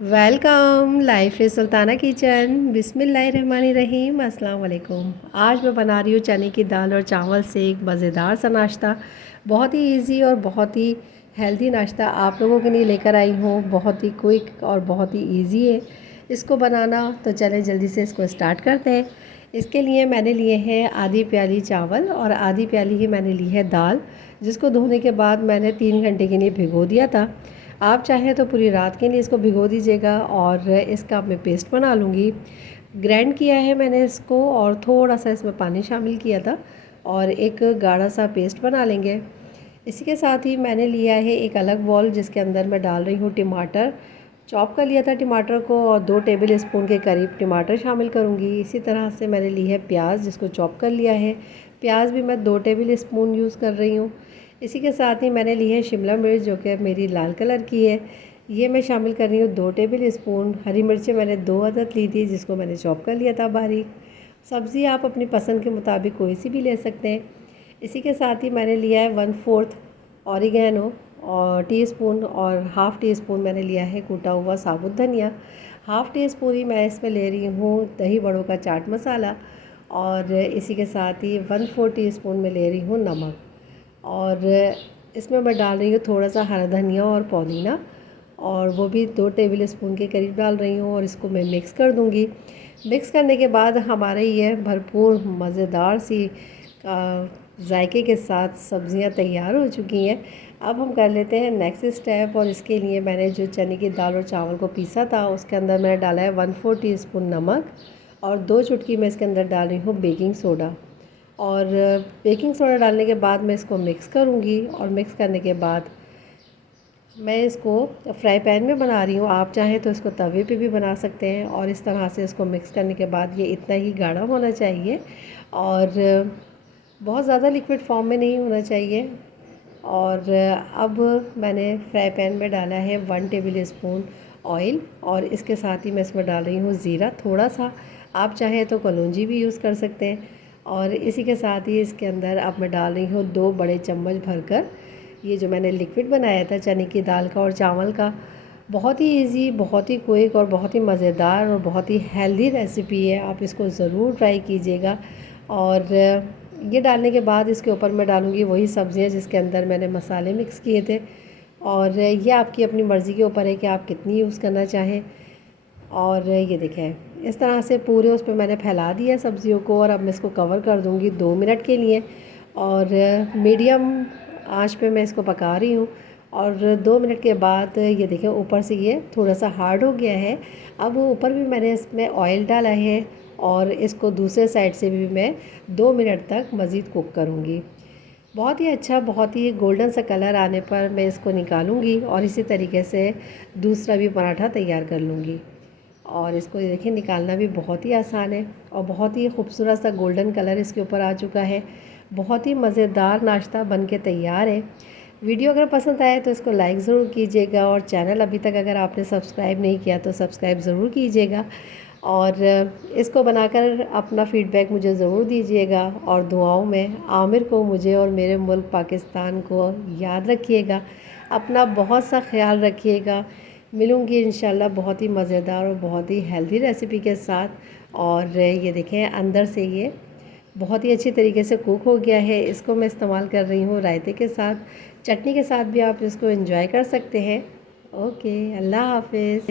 Welcome life is Sultana kitchen. बिस्मिल्लाहिर्रहमानिर्रहीम। अस्सलाम वालेकुम। आज मैं बना रही हूँ चने की दाल और चावल से एक मज़ेदार सा नाश्ता। बहुत ही इजी और बहुत ही हेल्दी नाश्ता आप लोगों के लिए लेकर आई हूँ। बहुत ही क्विक और बहुत ही इजी है इसको बनाना। तो चलें जल्दी से इसको स्टार्ट करते हैं। इसके लिए मैंने लिए हैं आधी प्याली चावल और आधी प्याली ही मैंने ली है दाल, जिसको धोने के बाद मैंने 3 घंटे के लिए भिगो दिया था। आप चाहें तो पूरी रात के लिए इसको भिगो दीजिएगा। और इसका मैं पेस्ट बना लूँगी। ग्राइंड किया है मैंने इसको और थोड़ा सा इसमें पानी शामिल किया था और एक गाढ़ा सा पेस्ट बना लेंगे। इसी के साथ ही मैंने लिया है एक अलग बॉल, जिसके अंदर मैं डाल रही हूँ टमाटर। चॉप कर लिया था टमाटर को और 2 टेबल स्पून के करीब टमाटर शामिल करूँगी। इसी तरह से मैंने ली है प्याज, जिसको चॉप कर लिया है। प्याज भी मैं 2 टेबल स्पून यूज़ कर रही हूँ। इसी के साथ ही मैंने ली है शिमला मिर्च, जो कि मेरी लाल कलर की है। ये मैं शामिल कर रही हूँ 2 टेबल स्पून। हरी मिर्चें मैंने 2 अदद ली थी, जिसको मैंने चॉप कर लिया था बारीक। सब्ज़ी आप अपनी पसंद के मुताबिक कोई सी भी ले सकते हैं। इसी के साथ ही मैंने लिया है 1/4 ऑरिगेनो और टीस्पून और हाफ़ टी स्पून मैंने लिया है कूटा हुआ साबुत धनिया। हाफ़ टी स्पून ही मैं इसमें ले रही हूँ दही बड़ों का चाट मसाला। और इसी के साथ ही 1/4 टी स्पून में ले रही हूँ नमक। और इसमें मैं डाल रही हूँ थोड़ा सा हरा धनिया और पुदीना, और वो भी 2 टेबल स्पून के करीब डाल रही हूँ। और इसको मैं मिक्स कर दूँगी। मिक्स करने के बाद हमारे ये भरपूर मज़ेदार सी जायके के साथ सब्ज़ियाँ तैयार हो चुकी हैं। अब हम कर लेते हैं नेक्स्ट स्टेप। और इसके लिए मैंने जो चने की दाल और चावल को पीसा था, उसके अंदर मैंने डाला है 1/4 टीस्पून नमक और 2 चुटकी मैं इसके अंदर डाल रही हूँ बेकिंग सोडा। और बेकिंग सोडा डालने के बाद मैं इसको मिक्स करूँगी। और मिक्स करने के बाद मैं इसको फ्राई पैन में बना रही हूँ। आप चाहें तो इसको तवे पे भी बना सकते हैं। और इस तरह से इसको मिक्स करने के बाद ये इतना ही गाढ़ा होना चाहिए और बहुत ज़्यादा लिक्विड फॉर्म में नहीं होना चाहिए। और अब मैंने फ्राई पैन में डाला है 1 टेबल स्पून ऑयल। और इसके साथ ही मैं इसमें डाल रही हूँ ज़ीरा थोड़ा सा। आप चाहें तो कलौंजी भी यूज़ कर सकते हैं। और इसी के साथ ही इसके अंदर अब मैं डाल रही हूँ 2 बड़े चम्मच भरकर ये जो मैंने लिक्विड बनाया था चने की दाल का और चावल का। बहुत ही इजी, बहुत ही क्विक और बहुत ही मज़ेदार और बहुत ही हेल्दी रेसिपी है। आप इसको ज़रूर ट्राई कीजिएगा। और ये डालने के बाद इसके ऊपर मैं डालूँगी वही सब्ज़ियाँ जिसके अंदर मैंने मसाले मिक्स किए थे। और ये आपकी अपनी मर्ज़ी के ऊपर है कि आप कितनी यूज़ करना चाहें। और ये देखें इस तरह से पूरे उस पर मैंने फैला दिया सब्ज़ियों को। और अब मैं इसको कवर कर दूँगी 2 मिनट के लिए। और मीडियम आंच पे मैं इसको पका रही हूँ। और 2 मिनट के बाद ये देखें ऊपर से ये थोड़ा सा हार्ड हो गया है। अब ऊपर भी मैंने इसमें ऑयल डाला है और इसको दूसरे साइड से भी मैं 2 मिनट तक मज़ीद कुक करूँगी। बहुत ही अच्छा, बहुत ही गोल्डन सा कलर आने पर मैं इसको निकालूंगी और इसी तरीके से दूसरा भी पराठा तैयार कर लूँगी। और इसको देखिए निकालना भी बहुत ही आसान है और बहुत ही खूबसूरत सा गोल्डन कलर इसके ऊपर आ चुका है। बहुत ही मज़ेदार नाश्ता बन के तैयार है। वीडियो अगर पसंद आए तो इसको लाइक ज़रूर कीजिएगा। और चैनल अभी तक अगर आपने सब्सक्राइब नहीं किया तो सब्सक्राइब ज़रूर कीजिएगा। और इसको बनाकर अपना फ़ीडबैक मुझे ज़रूर दीजिएगा। और दुआओं में आमिर को, मुझे और मेरे मुल्क पाकिस्तान को याद रखिएगा। अपना बहुत सा ख्याल रखिएगा। मिलूँगी इंशाल्लाह बहुत ही मज़ेदार और बहुत ही हेल्दी रेसिपी के साथ। और ये देखें अंदर से ये बहुत ही अच्छी तरीके से कुक हो गया है। इसको मैं इस्तेमाल कर रही हूँ रायते के साथ, चटनी के साथ भी आप इसको एंजॉय कर सकते हैं। ओके, अल्लाह हाफ़िज़।